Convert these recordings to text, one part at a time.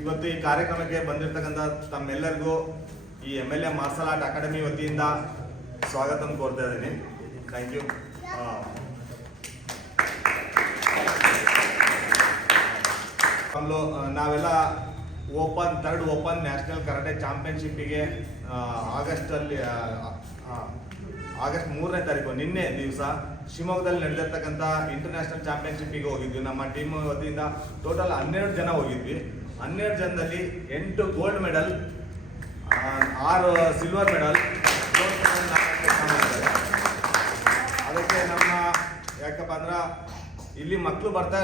ಇವತ್ತು ಈ ಕಾರ್ಯಕ್ರಮಕ್ಕೆ ಬಂದಿರತಕ್ಕಂಥ ತಮ್ಮೆಲ್ಲರಿಗೂ ಈ MLA ಮಾರ್ಷಲ್ ಆರ್ಟ್ ಅಕಾಡೆಮಿ ವತಿಯಿಂದ ಸ್ವಾಗತ ಕೋರ್ತಾ ಇದ್ದೀನಿ. Thank you. ನಾವೆಲ್ಲ ಥರ್ಡ್ ಓಪನ್ ನ್ಯಾಷನಲ್ ಕರಾಟೆ ಚಾಂಪಿಯನ್ಶಿಪ್ಪಿಗೆ ಆಗಸ್ಟ್ 3ನೇ ತಾರೀಕು ನಿನ್ನೆ ದಿವಸ ಶಿವಮೊಗ್ಗದಲ್ಲಿ ನಡೆದಿರ್ತಕ್ಕಂಥ ಇಂಟರ್ನ್ಯಾಷನಲ್ ಚಾಂಪಿಯನ್ಶಿಪ್ಪಿಗೆ ಹೋಗಿದ್ವಿ. ನಮ್ಮ ಟೀಮ್ ವತಿಯಿಂದ ಟೋಟಲ್ 12 ಜನ ಹೋಗಿದ್ವಿ. 12 ಜನದಲ್ಲಿ 8 ಗೋಲ್ಡ್ ಮೆಡಲ್, 6 ಸಿಲ್ವರ್ ಮೆಡಲ್. ಅದಕ್ಕೆ ನಮ್ಮ ಯಾಕಪ್ಪ ಅಂದ್ರೆ ಇಲ್ಲಿ ಮಕ್ಕಳು ಬರ್ತಾ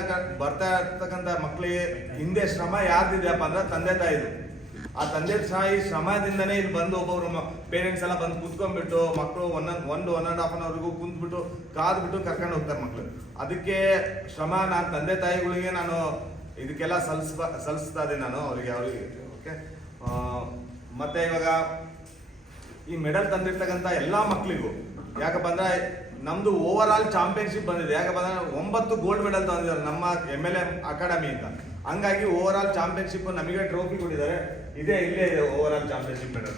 ಇರ್ತಕ್ಕಂಥ ಮಕ್ಕಳಿಗೆ ಹಿಂದೆ ಶ್ರಮ ಯಾರ್ದಿದೆಯಪ್ಪ ಅಂದ್ರೆ ತಂದೆ ತಾಯಿದು. ಆ ತಂದೆ ತಾಯಿ ಶ್ರಮದಿಂದನೇ ಇಲ್ಲಿ ಬಂದು ಒಬ್ಬೊಬ್ರು ಪೇರೆಂಟ್ಸ್ ಎಲ್ಲ ಬಂದು ಕುತ್ಕೊಂಡ್ಬಿಟ್ಟು ಮಕ್ಕಳು 1.5 ಅವರ್ವರೆಗೂ ಕುಂತ್ಬಿಟ್ಟು ಕಾದ್ಬಿಟ್ಟು ಕರ್ಕೊಂಡು ಹೋಗ್ತಾರೆ ಮಕ್ಕಳು. ಅದಕ್ಕೆ ಶ್ರಮ ನಾನು ತಂದೆ ತಾಯಿಗಳಿಗೆ ನಾನು ಇದಕ್ಕೆಲ್ಲ ಸಲ್ಲಿಸ್ತಾ ಇದ್ದೀನಿ ನಾನು ಅವರಿಗೆ. ಓಕೆ. ಮತ್ತೆ ಇವಾಗ ಈ ಮೆಡಲ್ ತಂದಿರ್ತಕ್ಕಂಥ ಎಲ್ಲ ಮಕ್ಕಳಿಗೂ ಯಾಕಪ್ಪ ಅಂದ್ರೆ ನಮ್ದು ಓವರ್ ಆಲ್ ಚಾಂಪಿಯನ್ಶಿಪ್ ಬಂದಿದೆ. ಯಾಕಪ್ಪ ಅಂದ್ರೆ 9 ಗೋಲ್ಡ್ ಮೆಡಲ್ ತಂದಿದ್ದಾರೆ ನಮ್ಮ MLA ಅಕಾಡೆಮಿ ಅಂತ. ಹಂಗಾಗಿ ಓವರ್ ಆಲ್ ಚಾಂಪಿಯನ್ಶಿಪ್ ನಮಗೆ ಟ್ರೋಫಿ ಕೊಟ್ಟಿದ್ದಾರೆ. ಇಲ್ಲೇ ಇದೆ ಓವರ್ ಆಲ್ ಚಾಂಪಿಯನ್ಶಿಪ್ ಮೆಡಲ್.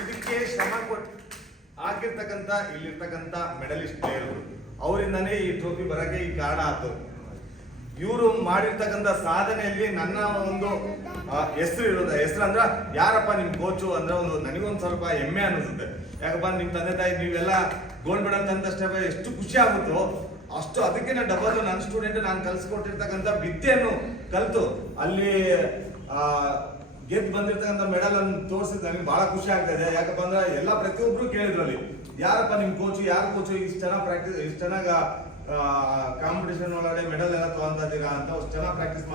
ಇದಕ್ಕೆ ಶ್ರಮ ಕೊಟ್ಟು ಆಗಿರ್ತಕ್ಕಂಥ ಇಲ್ಲಿರ್ತಕ್ಕಂಥ ಮೆಡಲಿಸ್ಟ್ ಪ್ಲೇಯರ್ಗಳು ಅವರಿಂದನೇ ಈ ಟ್ರೋಫಿ ಬರಕ್ಕೆ ಈ ಕಾರಣ ಆಯ್ತು. ಇವರು ಮಾಡಿರ್ತಕ್ಕಂಥ ಸಾಧನೆಯಲ್ಲಿ ನನ್ನ ಒಂದು ಹೆಸರು ಅಂದ್ರೆ ಯಾರಪ್ಪ ನಿಮ್ ಕೋಚು ಅಂದ್ರೆ ನನಗೊಂದು ಸ್ವಲ್ಪ ಹೆಮ್ಮೆ ಅನಿಸುತ್ತೆ. ಯಾಕಪ್ಪ ನಿಮ್ ತಂದೆ ತಾಯಿ ನೀವೆಲ್ಲ ಗೋಲ್ಡ್ ಮೆಡಲ್ ತಂದಷ್ಟೇ ಎಷ್ಟು ಖುಷಿ ಆಗುತ್ತೋ ಅಷ್ಟು ಅದಕ್ಕೆ ಡಬಲ್ ನನ್ನ ಸ್ಟೂಡೆಂಟ್ ನಾನು ಕಲ್ಸ್ಕೊಟ್ಟಿರ್ತಕ್ಕಂಥ ವಿದ್ಯೆಯನ್ನು ಕಲ್ತು ಅಲ್ಲಿ ಗೆದ್ದು ಬಂದಿರ್ತಕ್ಕಂಥ ಮೆಡಲ್ ಅನ್ನು ತೋರಿಸಿದ್ ನನಗೆ ಬಹಳ ಖುಷಿ ಆಗ್ತಾ ಇದೆ. ಯಾಕಪ್ಪ ಅಂದ್ರೆ ಎಲ್ಲ ಪ್ರತಿಯೊಬ್ರು ಕೇಳಿದ್ರು ಅಲ್ಲಿ ಯಾರಪ್ಪ ನಿಮ್ ಕೋಚು, ಯಾರು ಕೋಚು, ಇಷ್ಟು ಚೆನ್ನಾಗಿ ಕಾಂಪಿಟೇಷನ್ ಒಳಗಡೆ ಮೆಡಲ್ ಎಲ್ಲ ತಗೊಂಡಿದ್ದೀರಾ ಅಂತ, ಚೆನ್ನಾಗಿ ಪ್ರಾಕ್ಟೀಸ್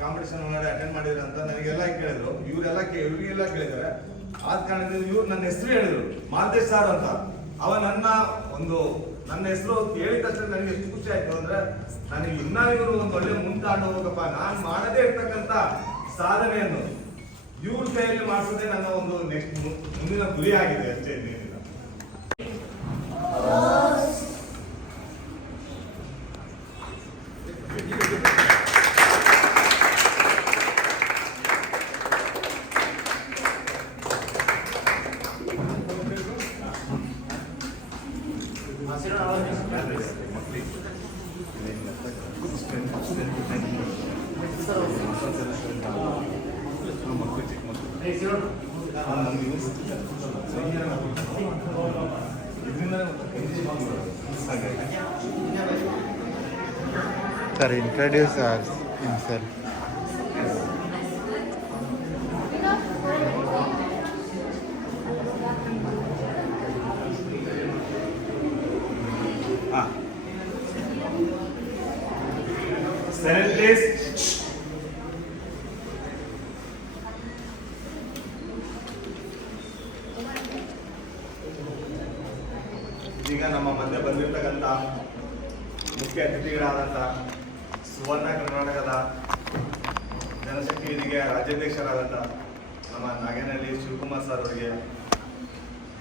ಕಾಂಪಿಟೇಷನ್ ಒಳಗಡೆ ಅಟೆಂಡ್ ಮಾಡಿದ್ರ ಅಂತ ನನಗೆಲ್ಲ ಕೇಳಿದ್ರು. ಇವರಿಗೆಲ್ಲ ಕೇಳಿದ್ದಾರೆ. ಆದ ಕಾರಣದಿಂದ ಇವ್ರು ನನ್ನ ಹೆಸರು ಹೇಳಿದ್ರು, ಮಾಲ್ತೇಶ್ ಸರ್ ಅಂತ. ನನ್ನ ಹೆಸರು ಹೇಳಿದ ತಕ್ಷಣ ನನಗೆ ಎಷ್ಟು ಖುಷಿ ಆಯ್ತು ಅಂದ್ರೆ ನನಗೆ ಇನ್ನ ಇವರು ಒಂದು ಒಳ್ಳೆ ಮುಂತಾಡು ಹೋಗಪ್ಪ, ನಾನು ಮಾಡದೇ ಇರ್ತಕ್ಕಂಥ ಸಾಧನೆಯನ್ನು ಇವ್ರ ಕೈಯಲ್ಲಿ ಮಾಡಿಸೋದೇ ನನ್ನ ಒಂದು ನೆಕ್ಸ್ಟ್ ಮುಂದಿನ ಗುರಿ ಆಗಿದೆ ಅಷ್ಟೇ. Sir, introduce himself. Silent please. ಈಗ ನಮ್ಮ ಮಧ್ಯೆ ಬಂದಿರತಕ್ಕಂಥ ಮುಖ್ಯ ಅತಿಥಿಗಳಾದಂಥ ಸುವರ್ಣ ಕರ್ನಾಟಕದ ಜನಶಕ್ತಿ ವೇದಿಕೆಯ ರಾಜ್ಯಾಧ್ಯಕ್ಷರಾದಂಥ ನಮ್ಮ ನಾಗೇನಹಳ್ಳಿ ಶಿವಕುಮಾರ್ ಸರ್ ಅವರಿಗೆ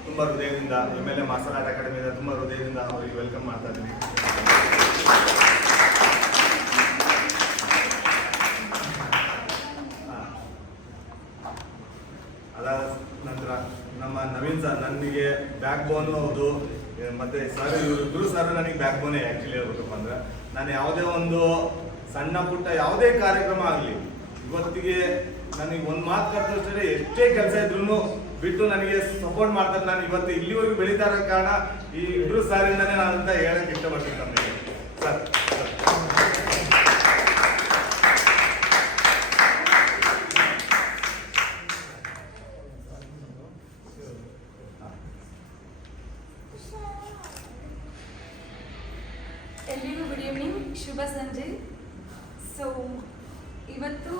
ತುಂಬ ಹೃದಯದಿಂದ MLA ಮಾರ್ಷಲ್ ಆರ್ಟ್ ಅಕಾಡೆಮಿಯಿಂದ ತುಂಬ ಹೃದಯದಿಂದ ಅವರಿಗೆ ವೆಲ್ಕಮ್ ಮಾಡ್ತಾ ಇದ್ದೀನಿ. ಅದಾದ ನಂತರ ನಮ್ಮ ನವೀನ್ ಸರ್ ನನಗೆ ಬ್ಯಾಕ್ ಬೋನು ಹೌದು. ಮತ್ತೆ ಸರ್ ಇವರು ಸರ್ ನನಗೆ ಬ್ಯಾಕ್ ಬೋನೇ ಆ್ಯಕ್ಚುಲಿ ಹೇಳ್ಬೇಕಪ್ಪ ಅಂದ್ರೆ ನಾನು ಯಾವುದೇ ಒಂದು ಸಣ್ಣ ಪುಟ್ಟ ಯಾವುದೇ ಕಾರ್ಯಕ್ರಮ ಆಗಲಿ ಇವತ್ತಿಗೆ ನನಗೆ ಒಂದು ಮಾತು ಕರ್ತಷ್ಟೇ ಎಷ್ಟೇ ಕೆಲಸ ಇದ್ರೂ ಬಿಟ್ಟು ನನಗೆ ಸಪೋರ್ಟ್ ಮಾಡ್ತಾರೆ. ನಾನು ಇವತ್ತು ಇಲ್ಲಿವರೆಗೂ ಬೆಳೀತಾ ಇರೋ ಕಾರಣ ಈ ಇಬ್ರು ಸಾರಿಂದನೇ ನಾನು ಅಂತ ಹೇಳಕ್ಕೆ ಇಷ್ಟಪಡ್ತೀನಿ ತಮಗೆ ಸರ್. ಎಲ್ರಿಗೂ ಗುಡ್ ಈವ್ನಿಂಗ್, ಶುಭ ಸಂಜೆ. ಸೊ ಇವತ್ತು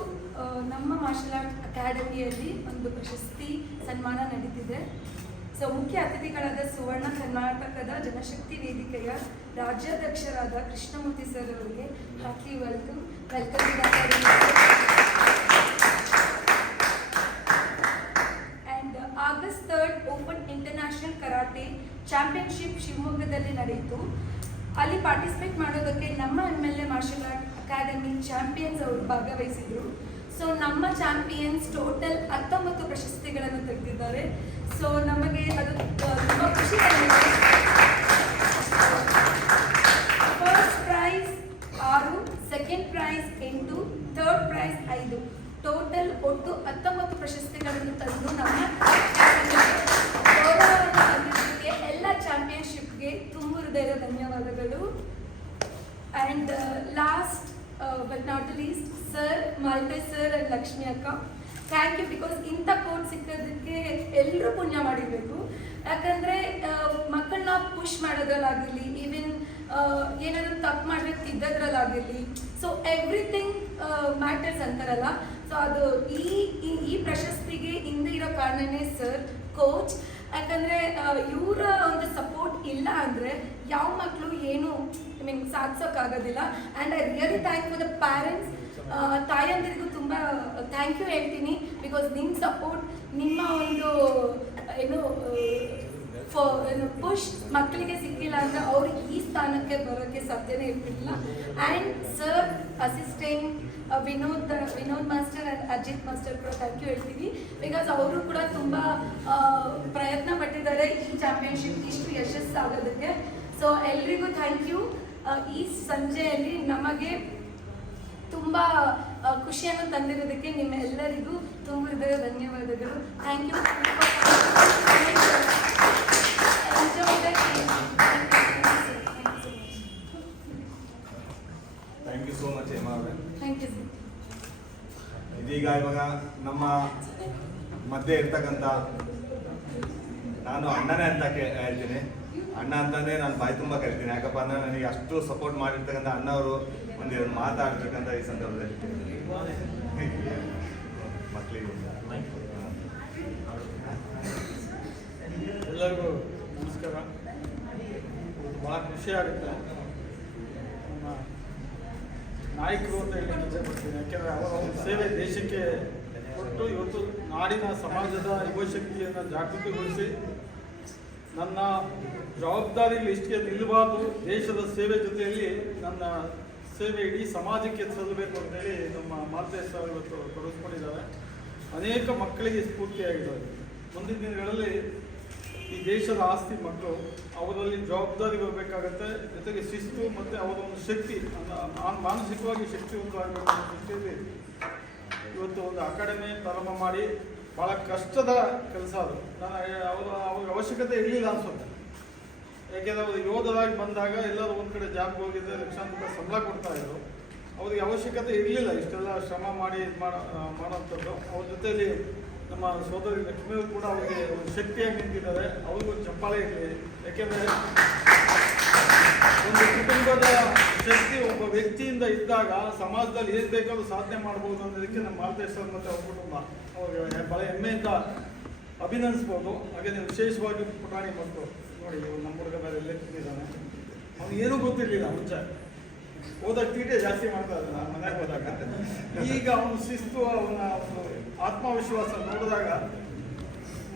ನಮ್ಮ ಮಾರ್ಷಲ್ ಆರ್ಟ್ ಅಕಾಡೆಮಿಯಲ್ಲಿ ಒಂದು ಪ್ರಶಸ್ತಿ ಸನ್ಮಾನ ನಡೀತಿದೆ. ಸೊ ಮುಖ್ಯ ಅತಿಥಿಗಳಾದ ಸುವರ್ಣ ಕರ್ನಾಟಕದ ಜನಶಕ್ತಿ ವೇದಿಕೆಯ ರಾಜ್ಯಾಧ್ಯಕ್ಷರಾದ ಕೃಷ್ಣಮೂರ್ತಿ ಸರ್ ಅವರಿಗೆ heartly welcome. And August 3rd open international karate championship ಶಿವಮೊಗ್ಗದಲ್ಲಿ ನಡೆಯಿತು. ಅಲ್ಲಿ ಪಾರ್ಟಿಸಿಪೇಟ್ ಮಾಡೋದಕ್ಕೆ ನಮ್ಮ MLA martial art academy champions ಅವರು ಭಾಗವಹಿಸಿದ್ರು. ಸೊ ನಮ್ಮ ಚಾಂಪಿಯನ್ಸ್ ಟೋಟಲ್ 19 ಪ್ರಶಸ್ತಿಗಳನ್ನು ತೆಗೆದಿದ್ದಾರೆ. ಸೊ ನಮಗೆ ಅದು ತುಂಬ ಖುಷಿ ತಂದಿದೆ. First prize 6, second prize 8, third prize 5, total ಒಟ್ಟು 19 ಪ್ರಶಸ್ತಿಗಳನ್ನು ತಂದು ನಮ್ಮ ಗೌರವವನ್ನು ತಂದಿದ್ದಕ್ಕೆ ಎಲ್ಲ ಚಾಂಪಿಯನ್ಶಿಪ್ಗೆ ತುಂಬ ಹೃದಯದ ಧನ್ಯವಾದಗಳು. And last but not least sir, Maltesh sir and Lakshmi ಅಕ್ಕ, ಥ್ಯಾಂಕ್ ಯು. ಬಿಕಾಸ್ ಇಂಥ ಕೋರ್ಟ್ ಸಿಕ್ಕೋದಕ್ಕೆ ಎಲ್ಲರೂ ಪುಣ್ಯ ಮಾಡಿರಬೇಕು. ಯಾಕಂದರೆ ಮಕ್ಕಳನ್ನ ಪುಷ್ ಮಾಡೋದ್ರಲ್ಲಾಗಿರಲಿ, ಈವನ್ ಏನಾದರೂ ತಪ್ಪು ಮಾಡಿದ್ರೆ ತಿದ್ದದ್ರಲ್ಲಾಗಿರಲಿ, ಸೊ ಎವ್ರಿಥಿಂಗ್ ಮ್ಯಾಟರ್ಸ್ ಅಂತಾರಲ್ಲ. ಸೊ ಅದು ಈ ಪ್ರಶಸ್ತಿಗೆ ಹಿಂದೆ ಇರೋ ಕಾರಣನೇ ಸರ್, ಕೋಚ್. ಯಾಕಂದರೆ ಇವರ ಒಂದು ಸಪೋರ್ಟ್ ಇಲ್ಲ ಅಂದರೆ ಯಾವ ಮಕ್ಕಳು ಏನು ಸಾಧಿಸೋಕ್ಕಾಗೋದಿಲ್ಲ. And I really thank for the parents. ತಾಯಂದಿರಿಗೂ ತುಂಬ ಥ್ಯಾಂಕ್ ಯು ಹೇಳ್ತೀನಿ. ಬಿಕಾಸ್ ನಿಮ್ಮ ಸಪೋರ್ಟ್, ನಿಮ್ಮ ಒಂದು ಏನು ಪುಷ್ ಮಕ್ಕಳಿಗೆ ಸಿಕ್ಕಿಲ್ಲ ಅಂದರೆ ಅವರು ಈ ಸ್ಥಾನಕ್ಕೆ ಬರೋಕ್ಕೆ ಸಾಧ್ಯನೇ ಇರ್ತಿಲ್ಲ. And sir, assistant Vinod master and Ajit master ಕೂಡ ಥ್ಯಾಂಕ್ ಯು ಹೇಳ್ತೀವಿ. ಬಿಕಾಸ್ ಅವರು ಕೂಡ ತುಂಬ ಪ್ರಯತ್ನ ಪಟ್ಟಿದ್ದಾರೆ ಈ ಚಾಂಪಿಯನ್ಶಿಪ್ ಇಷ್ಟು ಯಶಸ್ಸಾಗೋದಕ್ಕೆ. ಸೊ ಎಲ್ರಿಗೂ ಥ್ಯಾಂಕ್ ಯು. ಈ ಸಂಜೆಯಲ್ಲಿ ನಮಗೆ ತುಂಬ ಖುಷಿಯನ್ನು ತಂದಿರೋದಕ್ಕೆ ನಿಮ್ಮೆಲ್ಲರಿಗೂ ತುಂಬ ಹೃದಯ ಧನ್ಯವಾದಗಳು. Thank you. Thank you so much Hema ಅವರೇ. Thank you sir. ಇದೀಗ ಇವಾಗ ನಮ್ಮ ಮಧ್ಯೆ ಇರ್ತಕ್ಕಂಥ, ನಾನು ಅಣ್ಣನೇ ಅಂತ ಹೇಳ್ತೀನಿ. ಅಣ್ಣ ಅಂತಂದರೆ ನಾನು ಬಾಯಿ ತುಂಬ ಕರಿತೀನಿ. ಯಾಕಪ್ಪ ಅಂದರೆ ನನಗೆ ಅಷ್ಟು ಸಪೋರ್ಟ್ ಮಾಡಿರ್ತಕ್ಕಂಥ ಅಣ್ಣವರು ಒಂದೆರಡು ಮಾತಾಡ್ತಕ್ಕಂಥ ಈ ಸಂದರ್ಭದಲ್ಲಿ ಮಕ್ಕಳಿಗೆ. ಎಲ್ಲರಿಗೂ ನಮಸ್ಕಾರ. ಭಾಳ ಖುಷಿ ಆಗುತ್ತೆ ನಮ್ಮ ನಾಯಕರು ಅಂತ ಹೇಳಲಿಕ್ಕೆ ಇಷ್ಟಪಡ್ತೀನಿ. ಯಾಕೆಂದರೆ ಅವರ ಒಂದು ಸೇವೆ ದೇಶಕ್ಕೆ ಕೊಟ್ಟು ಇವತ್ತು ನಾಡಿನ ಸಮಾಜದ ಯುವಶಕ್ತಿಯನ್ನು ಜಾಗೃತಿಗೊಳಿಸಿ ನನ್ನ ಜವಾಬ್ದಾರಿ ಲಿಸ್ಟ್ಗೆ ನಿಲ್ಲಬಾರ್ದು, ದೇಶದ ಸೇವೆ ಜೊತೆಯಲ್ಲಿ ನನ್ನ ಸೇವೆ ಇಡೀ ಸಮಾಜಕ್ಕೆ ಸಲ್ಲಬೇಕು ಅಂತೇಳಿ ನಮ್ಮ ಮಾಲ್ತೇಶ್ ಸರ್ ಇವತ್ತು ತೊಡಗಿಸ್ಕೊಂಡಿದ್ದಾರೆ. ಅನೇಕ ಮಕ್ಕಳಿಗೆ ಸ್ಫೂರ್ತಿಯಾಗಿದ್ದಾರೆ. ಮುಂದಿನ ದಿನಗಳಲ್ಲಿ ಈ ದೇಶದ ಆಸ್ತಿ ಮಕ್ಕಳು, ಅವರಲ್ಲಿ ಜವಾಬ್ದಾರಿ ಬರಬೇಕಾಗತ್ತೆ, ಜೊತೆಗೆ ಶಿಸ್ತು ಮತ್ತು ಅವರ ಒಂದು ಶಕ್ತಿ, ಮಾನಸಿಕವಾಗಿ ಶಕ್ತಿವಂತರಾಗಬೇಕು ಅನ್ನೋ ದೃಷ್ಟಿಯಲ್ಲಿ ಇವತ್ತು ಒಂದು ಅಕಾಡೆಮಿ ಪ್ರಾರಂಭ ಮಾಡಿ ಭಾಳ ಕಷ್ಟದ ಕೆಲಸ ಅದು. ಅವ್ರಿಗೆ ಅವಶ್ಯಕತೆ ಇರಲಿಲ್ಲ ಅನ್ಸುತ್ತೆ. ಯಾಕೆಂದರೆ ಅವರು ಯೋಧರಾಗಿ ಬಂದಾಗ ಎಲ್ಲರೂ ಒಂದು ಕಡೆ ಜಾಬ್ಗೆ ಹೋಗಿದ್ದರೆ ಲಕ್ಷಾಂತರ ರೂಪಾಯಿ ಸಂಬಳ ಕೊಡ್ತಾಯಿದ್ರು. ಅವ್ರಿಗೆ ಅವಶ್ಯಕತೆ ಇರಲಿಲ್ಲ ಇಷ್ಟೆಲ್ಲ ಶ್ರಮ ಮಾಡಿ ಮಾಡೋಂಥದ್ದು. ಅವ್ರ ಜೊತೆಯಲ್ಲಿ ನಮ್ಮ ಸೋದರಿ ಲಕ್ಷ್ಮೀ ಕೂಡ ಅವರಿಗೆ ಒಂದು ಶಕ್ತಿಯಾಗಿ ನಿಂತಿದ್ದಾರೆ. ಅವ್ರಿಗೂ ಚಪ್ಪಾಳೆ ಇರಲಿ. ಯಾಕೆಂದರೆ ಒಂದು ಕುಟುಂಬದ ಶಕ್ತಿ ಒಬ್ಬ ವ್ಯಕ್ತಿಯಿಂದ ಇದ್ದಾಗ ಸಮಾಜದಲ್ಲಿ ಏನು ಬೇಕಾದ್ರೂ ಸಾಧನೆ ಮಾಡ್ಬೋದು ಅನ್ನೋದಕ್ಕೆ ನಮ್ಮ ಮಾಲ್ತೇಶ್ ಮತ್ತು ಅವ್ರ ಕುಟುಂಬ ಅವ್ರಿಗೆ ಭಾಳ ಹೆಮ್ಮೆಯಿಂದ ಅಭಿನಂದಿಸ್ಬೋದು. ಹಾಗೆ ವಿಶೇಷವಾಗಿ ಪುಟಾಣಿ ಮಕ್ಕಳು ನೋಡಿ, ನಮ್ಮ ಹುಡುಗ ಬೇರೆ ಎಲ್ಲೇ ಕೂತಿದ್ದಾನೆ. ಅವ್ನಿಗೆ ಏನೂ ಗೊತ್ತಿರಲಿಲ್ಲ ಮುಂಚೆ, ಹೋದಾಗ ತೀಟೆ ಜಾಸ್ತಿ ಮಾಡ್ತಾ ಇದ್ದಾನೆ ನಾನು ಮನೆಗೆ ಹೋದಾಗ. ಈಗ ಅವನು ಶಿಸ್ತು, ಅವನ ಒಂದು ಆತ್ಮವಿಶ್ವಾಸ ನೋಡಿದಾಗ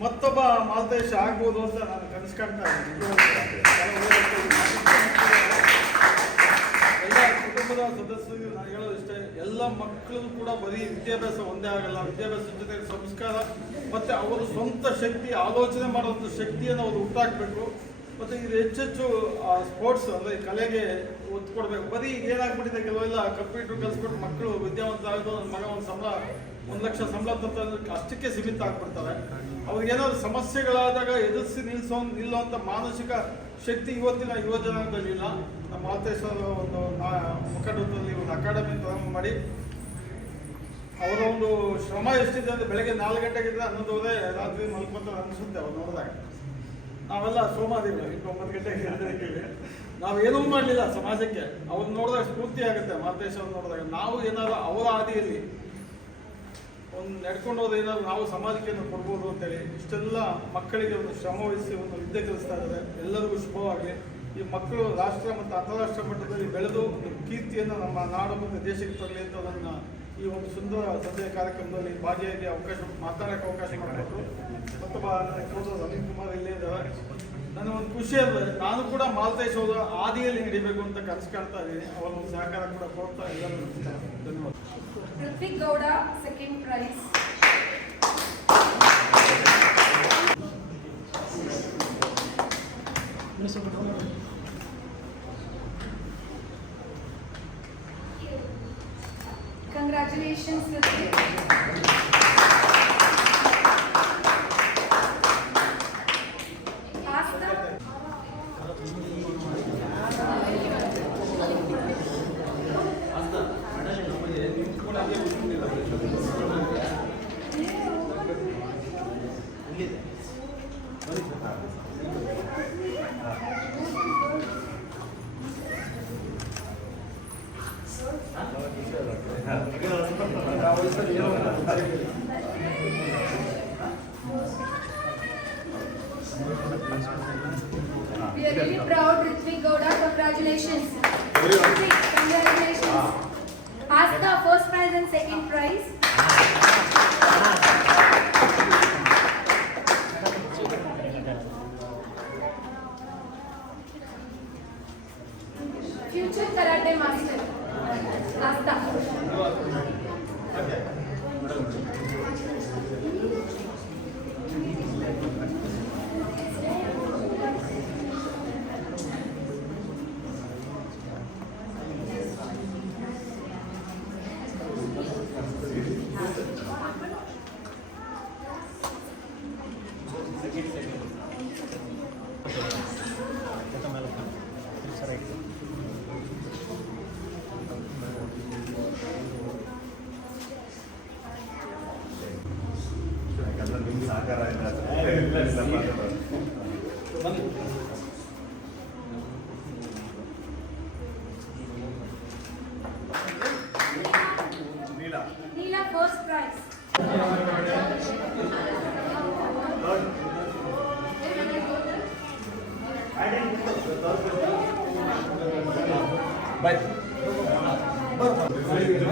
ಮತ್ತೊಬ್ಬ ಮಾಲ್ತೇಶ್ ಆಗ್ಬೋದು ಅಂತ ನಾನು ಕನಸು ಕಾಣ್ತಾ ಇದ್ದೀನಿ. ಎಲ್ಲ ಕುಟುಂಬದ ಸದಸ್ಯರಿಗೆ ನಾನು ಹೇಳೋದು ಇಷ್ಟೇ, ಎಲ್ಲ ಮಕ್ಕಳು ಕೂಡ ಬರೀ ವಿದ್ಯಾಭ್ಯಾಸ ಒಂದೇ ಆಗಲ್ಲ. ವಿದ್ಯಾಭ್ಯಾಸದ ಜೊತೆಗೆ ಸಂಸ್ಕಾರ ಮತ್ತು ಅವರ ಸ್ವಂತ ಶಕ್ತಿ, ಆಲೋಚನೆ ಮಾಡುವಂಥ ಶಕ್ತಿಯನ್ನು ಅವರು ಹುಟ್ಟಾಕಬೇಕು. ಮತ್ತು ಇದು ಹೆಚ್ಚೆಚ್ಚು ಸ್ಪೋರ್ಟ್ಸ್ ಅಂದರೆ ಕಲೆಗೆ ಒತ್ತು ಕೊಡಬೇಕು. ಬರೀ ಈಗ ಏನಾಗ್ಬಿಟ್ಟಿದೆ, ಕೆಲವೆಲ್ಲ ಕಂಪ್ಯೂಟರ್ ಕಲಿಸ್ಬಿಟ್ಟು ಮಕ್ಕಳು ವಿದ್ಯಾವಂತ ಆಗೋದು, ನನ್ನ ಮಗ ಒಂದು ಸಂಬಳ 1 ಲಕ್ಷ ಸಂಬಳ ತಂದ್ರೆ ಅಷ್ಟಕ್ಕೆ ಸೀಮಿತ ಆಗ್ಬಿಡ್ತಾರೆ. ಅವ್ರಿಗೇನಾದ್ರು ಸಮಸ್ಯೆಗಳಾದಾಗ ಎದುರಿಸಿ ನಿಲ್ಲುವಂಥ ಮಾನಸಿಕ ಶಕ್ತಿ ಇವತ್ತಿನ ಯುವ ಜನಾಂಗದಲ್ಲಿಲ್ಲ. ನಮ್ಮ ಮಾಲ್ತೇಶ್ವರ ಒಂದು ಮುಖಂಡತ್ವದಲ್ಲಿ ಒಂದು ಅಕಾಡೆಮಿ ಪ್ರಾರಂಭ ಮಾಡಿ ಅವರ ಒಂದು ಶ್ರಮ ಎಷ್ಟಿದೆ ಅಂದರೆ ಬೆಳಗ್ಗೆ 4 ಗಂಟೆಗಿದ್ರೆ 11 ರಾತ್ರಿ ಮಲ್ಕೊಂತ ಅನಿಸುತ್ತೆ ಅವ್ರು ನೋಡಿದಾಗ. ನಾವೆಲ್ಲ ಸೋಮಾದಿಗಳು 9 ಗಂಟೆಗೆ ಎದ್ದೇಳ್ತೀವಿ. ನಾವೇನೂ ಮಾಡಲಿಲ್ಲ ಸಮಾಜಕ್ಕೆ. ಅವ್ರು ನೋಡಿದಾಗ ಸ್ಫೂರ್ತಿ ಆಗುತ್ತೆ. ಮಾಲ್ತೇಶ್ ಅವ್ರು ನೋಡಿದಾಗ ನಾವು ಏನಾದ್ರು ಅವರ ಹಾದಿಯಲ್ಲಿ ಒಂದು ನಡ್ಕೊಂಡು ಹೋದ್ರೆ ಏನಾದ್ರು ನಾವು ಸಮಾಜಕ್ಕೆ ಕೊಡ್ಬೋದು ಅಂತೇಳಿ ಇಷ್ಟೆಲ್ಲ ಮಕ್ಕಳಿಗೆ ಒಂದು ಶ್ರಮ ವಹಿಸಿ ಒಂದು ವಿದ್ಯೆ ಕಲಿಸ್ತಾ ಇದ್ದಾರೆ. ಎಲ್ಲರಿಗೂ ಶುಭವಾಗಲಿ. ಈ ಮಕ್ಕಳು ರಾಷ್ಟ್ರ ಮತ್ತು ಅಂತಾರಾಷ್ಟ್ರೀಯ ಮಟ್ಟದಲ್ಲಿ ಬೆಳೆದು ಒಂದು ಕೀರ್ತಿಯನ್ನು ನಮ್ಮ ನಾಡು ಮತ್ತು ದೇಶಕ್ಕೆ ತರಲಿ ಅಂತ ನನ್ನ ಈ ಒಂದು ಸುಂದರ ಸಂಜೆಯ ಕಾರ್ಯಕ್ರಮದಲ್ಲಿ ಭಾಗಿಯಾಗಿ ಮಾತಾಡೋಕ್ಕೆ ಅವಕಾಶ ಮಾಡಿಕೊಟ್ಟು ಮತ್ತೊಬ್ಬ ನನ್ನ ಸೋದರ ಅನಿಲ್ ಕುಮಾರ್ ಇಲ್ಲೇ ಇದ್ದಾರೆ. ನನಗೊಂದು ಖುಷಿ ಅಂದರೆ ನಾನು ಕೂಡ ಮಾಲ್ತೇಶ್ ಅವರ ಹಾದಿಯಲ್ಲಿ ಹಿಡಿಬೇಕು ಅಂತ ಕನಸು ಕಾಣ್ತಾ ಇದ್ದೀನಿ. ಅವರ ಒಂದು ಸಹಕಾರ ಕೂಡ ಕೊಡ್ತಾ ಎಲ್ಲರೂ ಧನ್ಯವಾದ. Ritwik Gowda second prize. Congratulations, Hrithik. Asta. We are really proud, Hrithik Gowda. Congratulations. Hrithik, congratulations. Asta, first prize and second prize. Future Karate Master. Asta. ನಿಮ್ಮ ಸಹಕಾರ ಇಲ್ಲ. Neela, first prize.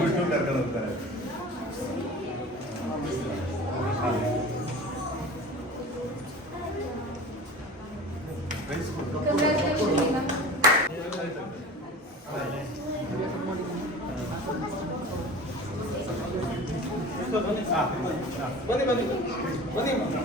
ಬಿಟ್ಟು ಕರ್ಕೊಂಡು ಹೋಗ್ತಾರೆ. Congratulations, Neela. ಬನ್ನಿ ಬನ್ನಿ ಬನ್ನಿ. ಬನ್ನಿ ಬನ್ನಿ.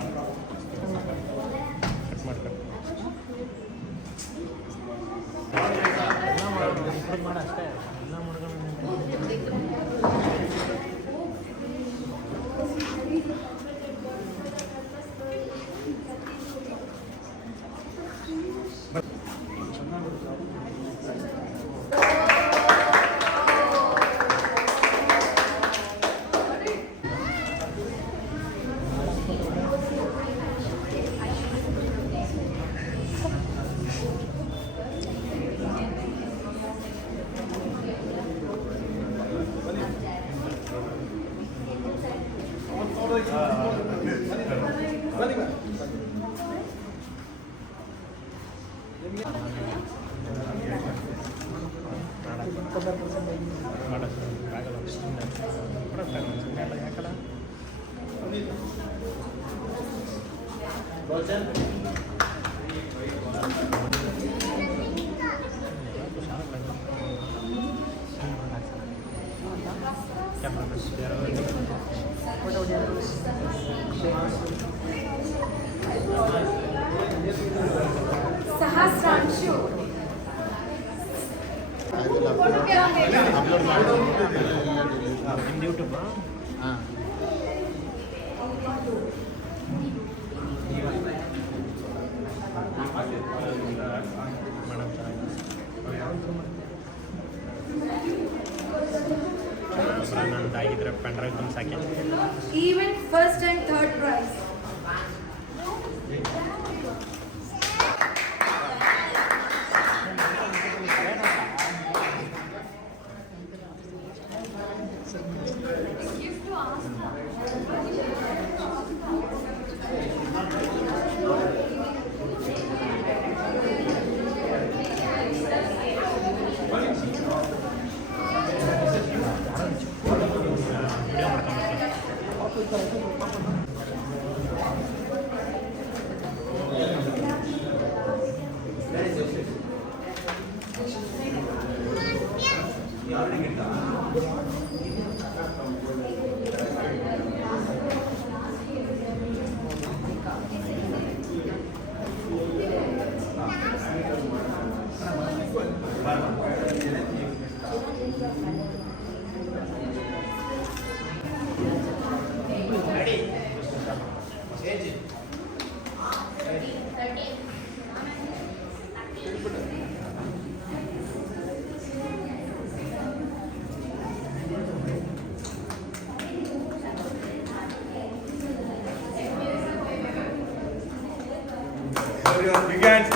Sahasranshu. I will upload in YouTube. Even first and third prize. Everyone, big hands.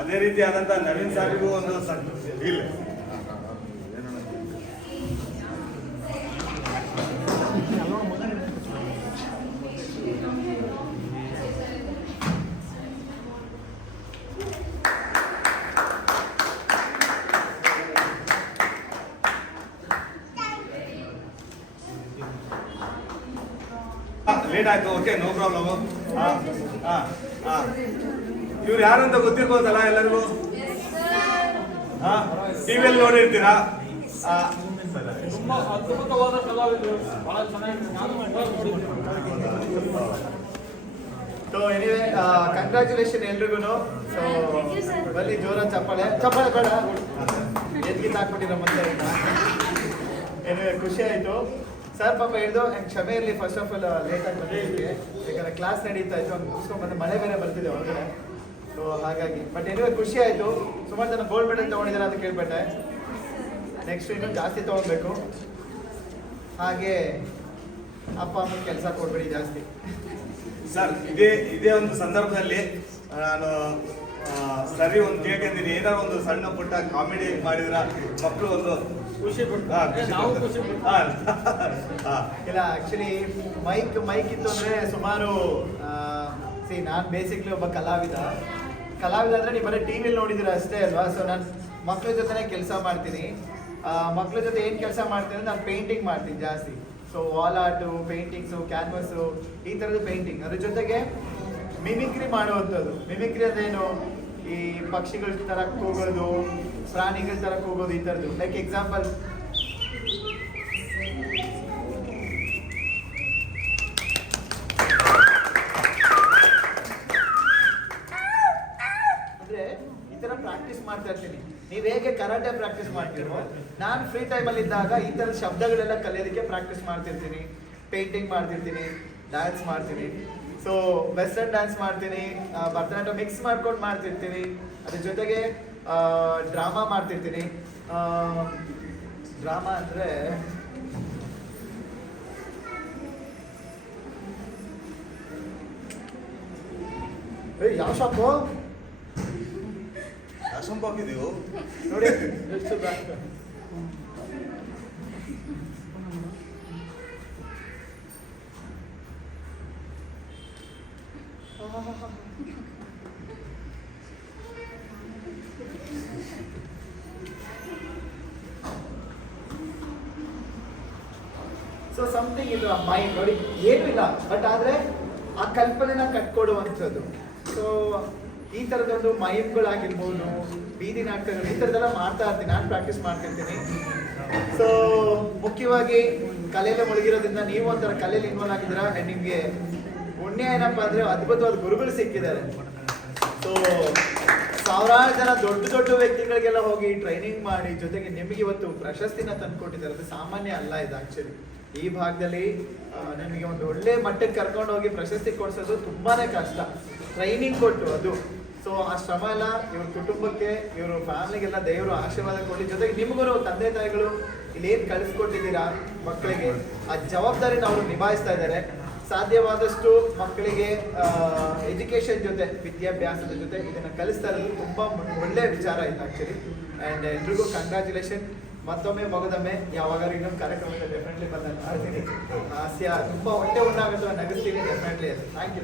ಅದೇ ರೀತಿ ಆದಂತ ನವೀನ್ ಸಾರಿಗೂ ಒಂದು ಸಣ್ಣ ಇಲ್ಲ. ಲೇಟ್ ಆಯ್ತು, ಓಕೆ, ನೋ ಪ್ರಾಬ್ಲಮ್. ಇವ್ರು ಯಾರು ಅಂತ ಗೊತ್ತಿರ್ಬೋದಲ್ಲ ಎಲ್ಲರಿಗೂ? ಟಿವಿಯಲ್ಲಿ ನೋಡಿರ್ತೀರಾ? ತುಂಬಾ ಅದ್ಭುತವಾದ ಕಲಾವಿದರು, ಬಹಳ ಚೆನ್ನಾಗಿ ನಾನು ನೋಡಿದ್ದೀನಿ. ಸೊ ಎನಿವೆ ಕಂಗ್ರ್ಯಾಚುಲೇಷನ್ ಎಲ್ರಿಗೂ. ಸೊ ಬಲ್ಲಿ ಜೋರ ಚಪ್ಪಾಳೆ ಚಪ್ಪಾಳೆ ಬೇಡ, ಎದ್ಗಿಂತ ಹಾಕ್ಬಿಟ್ಟಿರೋ ಮತ್ತೆ. ಎನಿವೆ ಖುಷಿ ಆಯಿತು ಸರ್. ಪಾಪ ಹಿಡಿದು ಕ್ಷಮೆ ಇರಲಿ, ಫಸ್ಟ್ ಆಫ್ ಆಲ್ ಲೇಟಾಗಿ ಬಂದಿದ್ದಕ್ಕೆ, ಯಾಕಂದರೆ ಕ್ಲಾಸ್ ನಡೀತಾ ಇತ್ತು, ಅವ್ನು ಮುಗಿಸ್ಕೊಂಡು ಬಂದು ಮಳೆ ಬೇರೆ ಬರ್ತಿದೆ ಹೊರಗಡೆ. ಸೊ ಹಾಗಾಗಿ ಬಟ್ ಎನಿವೆ ಖುಷಿ ಆಯಿತು. ಸುಮಾರು ಜನ ಗೋಲ್ಡ್ ಮೆಡಲ್ ತೊಗೊಂಡಿದ್ದಾರೆ ಅಂತ ಕೇಳ್ಬಿಟ್ಟೆ. ನೆಕ್ಸ್ಟ್ ಇನ್ನೂ ಜಾಸ್ತಿ ತೊಗೊಳ್ಬೇಕು. ಹಾಗೆ ಅಪ್ಪ ಅಮ್ಮ ಕೆಲಸ ಕೊಡ್ಬೇಡಿ ಜಾಸ್ತಿ. ಸರ್, ಇದೇ ಒಂದು ಸಂದರ್ಭದಲ್ಲಿ ನಾನು ಸರಿ ಒಂದು ಕೇಳ್ಕೊಂತೀನಿ, ಏನಾದ್ರು ಒಂದು ಸಣ್ಣ ಪುಟ್ಟ ಕಾಮಿಡಿ ಮಾಡಿದ್ರ ಮಕ್ಕಳು ಒಂದು ಖುಷಿ ಪಟ್ಟು ನಾವು ಖುಷಿ ಪಟ್ಟು. ಇಲ್ಲ ಆಕ್ಚುಲಿ ಮೈಕ್ ಇತ್ತು ಅಂದ್ರೆ ಸುಮಾರು ನಾನು ಬೇಸಿಕ್ಲಿ ಒಬ್ಬ ಕಲಾವಿದ ಅಂದ್ರೆ ನೀವು ಬರೀ ಟಿವಿಲಿ ನೋಡಿದಿರ ಅಷ್ಟೇ ಅಲ್ವಾ. ಸೊ ನಾನು ಮಕ್ಳ ಜೊತೆನೆ ಕೆಲಸ ಮಾಡ್ತೀನಿ. ಮಕ್ಳ ಜೊತೆ ಏನು ಕೆಲಸ ಮಾಡ್ತೀನಿ ಅಂದ್ರೆ ನಾನು ಪೇಂಟಿಂಗ್ ಮಾಡ್ತೀನಿ ಜಾಸ್ತಿ. So wall art, paintings, canvas, ಈ ಥರದ್ದು ಪೇಂಟಿಂಗ್. ಅದ್ರ ಜೊತೆಗೆ ಮಿಮಿಕ್ರಿ ಮಾಡುವಂಥದ್ದು. ಮಿಮಿಕ್ರಿ ಅದೇನು, ಈ ಪಕ್ಷಿಗಳ ಥರ ಕೂಗೋದು, ಪ್ರಾಣಿಗಳ ಥರ ಕೂಗೋದು, ಈ ಥರದ್ದು. ಲೈಕ್ ಎಕ್ಸಾಂಪಲ್, ಅಂದ್ರೆ ಈ ಥರ ಪ್ರಾಕ್ಟೀಸ್ ಮಾಡ್ತಾ ಇರ್ತೀನಿ. ನೀವು ಹೇಗೆ ಕರಾಟೆ ಪ್ರಾಕ್ಟೀಸ್ ಮಾಡ್ತೀರೋ, ನಾನು ಫ್ರೀ ಟೈಮಲ್ಲಿ ಇದ್ದಾಗ ಈ ಥರದ ಶಬ್ದಗಳೆಲ್ಲ ಕಲಿಯೋದಕ್ಕೆ ಪ್ರಾಕ್ಟೀಸ್ ಮಾಡ್ತಿರ್ತೀನಿ. ಪೇಂಟಿಂಗ್ ಮಾಡ್ತಿರ್ತೀನಿ, ಡ್ಯಾನ್ಸ್ ಮಾಡ್ತೀನಿ. ಸೊ ವೆಸ್ಟರ್ನ್ ಡ್ಯಾನ್ಸ್ ಮಾಡ್ತೀನಿ, ಭರತನಾಟ್ಯ ಮಿಕ್ಸ್ ಮಾಡ್ಕೊಂಡು ಮಾಡ್ತಿರ್ತೀನಿ. ಅದ್ರ ಜೊತೆಗೆ ಡ್ರಾಮಾ ಮಾಡ್ತಿರ್ತೀನಿ. ಡ್ರಾಮಾ ಅಂದರೆ ಯಾವ ಶಾಪು ಅಸಂಭವಿದೆಯೋ ನೋಡಿ ಎಷ್ಟು ಬ್ಯಾಕ್. ಸೊ ಸಮಥಿಂಗ್ ಇದು ಮೈಂಡ್ ನೋಡಿ ಏನೂ ಇಲ್ಲ, ಬಟ್ ಆದರೆ ಆ ಕಲ್ಪನೆನ ಕಟ್ಕೊಡುವಂಥದ್ದು. ಸೊ ಈ ಥರದೊಂದು ಮೈಮ್ಗಳಾಗಿರ್ಬೋದು, ಬೀದಿ ನಾಟಕಗಳು, ಈ ಥರದ್ದೆಲ್ಲ ಮಾಡ್ತಾ ಇರ್ತೀನಿ. ನಾನು ಪ್ರಾಕ್ಟೀಸ್ ಮಾಡ್ತಿರ್ತೀನಿ. ಸೊ ಮುಖ್ಯವಾಗಿ ಕಲೆಯಲ್ಲೇ ಮುಳುಗಿರೋದ್ರಿಂದ ನೀವು ಒಂಥರ ಕಲೆಯಲ್ಲಿ ಇನ್ವಾಲ್ವ್ ಆಗಿದ್ದೀರಾ. ಆ್ಯಂಡ್ ನಿಮಗೆ ಪುಣ್ಯ ಏನಪ್ಪ ಅಂದರೆ ಅದ್ಭುತವಾದ ಗುರುಗಳು ಸಿಕ್ಕಿದ್ದಾರೆ. ಸೊ ಸಾವಿರಾರು ಜನ ದೊಡ್ಡ ದೊಡ್ಡ ವ್ಯಕ್ತಿಗಳಿಗೆಲ್ಲ ಹೋಗಿ ಟ್ರೈನಿಂಗ್ ಮಾಡಿ, ಜೊತೆಗೆ ನಿಮಗೆ ಇವತ್ತು ಪ್ರಶಸ್ತಿನ ತಂದುಕೊಟ್ಟಿದ್ದಾರೆ. ಅದು ಸಾಮಾನ್ಯ ಅಲ್ಲ ಇದು ಆ್ಯಕ್ಚುಲಿ. ಈ ಭಾಗದಲ್ಲಿ ನಿಮಗೆ ಒಂದು ಒಳ್ಳೆ ಮಟ್ಟಕ್ಕೆ ಕರ್ಕೊಂಡು ಹೋಗಿ ಪ್ರಶಸ್ತಿ ಕೊಡಿಸೋದು ತುಂಬಾ ಕಷ್ಟ. ಟ್ರೈನಿಂಗ್ ಕೊಟ್ಟು ಅದು. ಸೊ ಆ ಶ್ರಮ ಎಲ್ಲ ಇವ್ರ ಕುಟುಂಬಕ್ಕೆ, ಇವ್ರ ಫ್ಯಾಮಿಲಿಗೆಲ್ಲ ದೇವರು ಆಶೀರ್ವಾದ ಕೊಡಿ. ಜೊತೆಗೆ ನಿಮಗೂ ತಂದೆ ತಾಯಿಗಳು ಇಲ್ಲೇನು ಕಳಿಸ್ಕೊಟ್ಟಿದ್ದೀರಾ ಮಕ್ಕಳಿಗೆ, ಆ ಜವಾಬ್ದಾರಿನ ಅವರು ನಿಭಾಯಿಸ್ತಾ ಇದ್ದಾರೆ. ಸಾಧ್ಯವಾದಷ್ಟು ಮಕ್ಕಳಿಗೆ ಎಜುಕೇಷನ್ ಜೊತೆ, ವಿದ್ಯಾಭ್ಯಾಸದ ಜೊತೆ ಇದನ್ನು ಕಲಿಸ್ತಾ ಇರೋದು ತುಂಬ ಒಳ್ಳೆಯ ವಿಚಾರ ಆಯಿತು ಆ್ಯಕ್ಚುಲಿ. ಆ್ಯಂಡ್ ಎಲ್ರಿಗೂ ಕಂಗ್ರ್ಯಾಚುಲೇಷನ್ ಮತ್ತೊಮ್ಮೆ ಮಗದೊಮ್ಮೆ. ಯಾವಾಗಾದ್ರೂ ಇನ್ನೊಂದು ಕಾರ್ಯಕ್ರಮಕ್ಕೆ ಡೆಫಿನೆಟ್ಲಿ ಬಂದಾಗ ಮಾಡ್ತೀನಿ. ಹಾಸ್ಯ ತುಂಬ ಹೊಟ್ಟೆ ಉಣ್ಣಾಗುತ್ತೆ, ನಗಿಸ್ತೀನಿ ಡೆಫಿನೆಟ್ಲಿ. Thank you.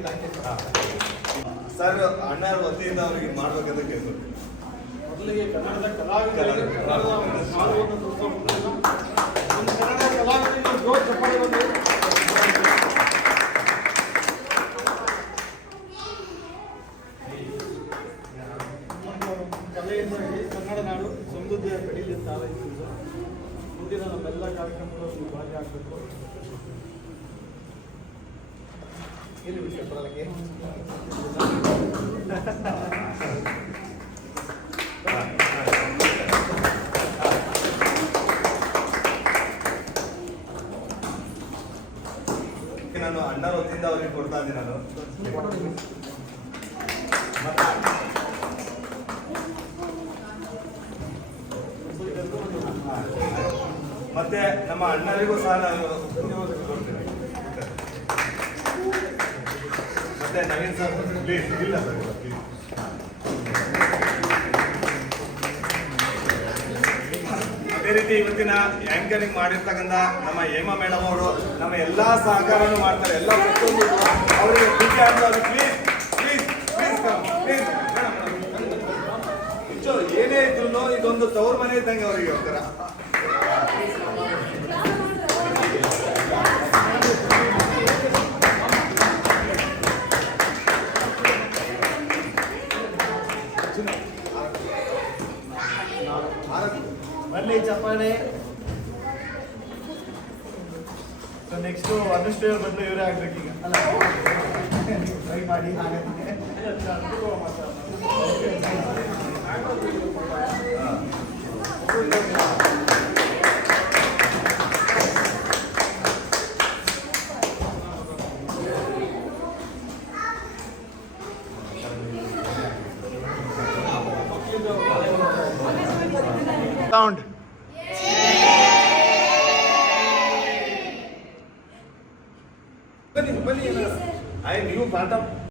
ಸರ್, ಅಣ್ಣರ ವತಿಯಿಂದ ಅವರಿಗೆ ಮಾಡ್ಬೇಕಂತ ಕೇಳ್ಬೋದು. ಮೊದಲಿಗೆ ಕನ್ನಡದ ಕಲಾವಿದರಿಗೆ ಕನ್ನಡದ ಸಾಲವನ್ನು ತೋರಿಸೋದ್ರಿಂದ ಒಂದು ಕನ್ನಡ ಕಲಾವಿದರಿಗೆ ಜೋರು ಚಪ್ಪಾಳೆ ಬಂದು ಎಲ್ಲಿ ವಿಷಯ ಬರಲಿಕ್ಕೆ ನಾನು ಅಣ್ಣರ ಹೊತ್ತಿಂದ ಅವ್ರಿಗೆ ಕೊಡ್ತಾ ಇದ್ದೀನಿ ನಾನು. ಮತ್ತೆ ನಮ್ಮ ಅಣ್ಣರಿಗೂ ಸಹ ನಾನು ಕೊಡ್ತೀನಿ. ಮತ್ತೆ ನವೀನ್ ಸರ್ ಪ್ಲೀಸ್ ಇಲ್ಲ ಸರ್ ಪ್ಲೀಸ್. ಅದೇ ರೀತಿ ಇವತ್ತಿನ ಆಂಕರಿಂಗ್ ಮಾಡಿರ್ತಕ್ಕಂಥ ನಮ್ಮ ಹೇಮಾ ಮೇಡಮ್ ಅವರು ನಮ್ಮ ಎಲ್ಲಾ ಸಹಕಾರವನ್ನು ಮಾಡ್ತಾರೆ. ಎಲ್ಲ ಪ್ರತಿಯೊಂದು ಅವರಿಗೆ ಪ್ಲೀಸ್ ಪ್ಲೀಸ್ ಪ್ಲೀಸ್ ಪ್ಲೀಸ್ ಏನೇ ಇದ್ರು ಇದೊಂದು ತವ್ರ ಮನೆ ಇದ್ದಂಗೆ ಅವರಿಗೆ ಒಂಥರ. ಬರ್ಲಿ ಚಪ್ಪಾಳೆ. ಸೊ ನೆಕ್ಸ್ಟು ಅನುಷ್ಠೆಯ ಬದಲು ಇವರೇ ಆಗ್ಬೇಕು ಈಗ ಅಲ್ಲ ಟ್ರೈ ಮಾಡಿ ಹಾಗೆ ಸೌಂಡ್ ಬನ್ನಿ ಬನ್ನಿ. ನೀವು ಪಾಠ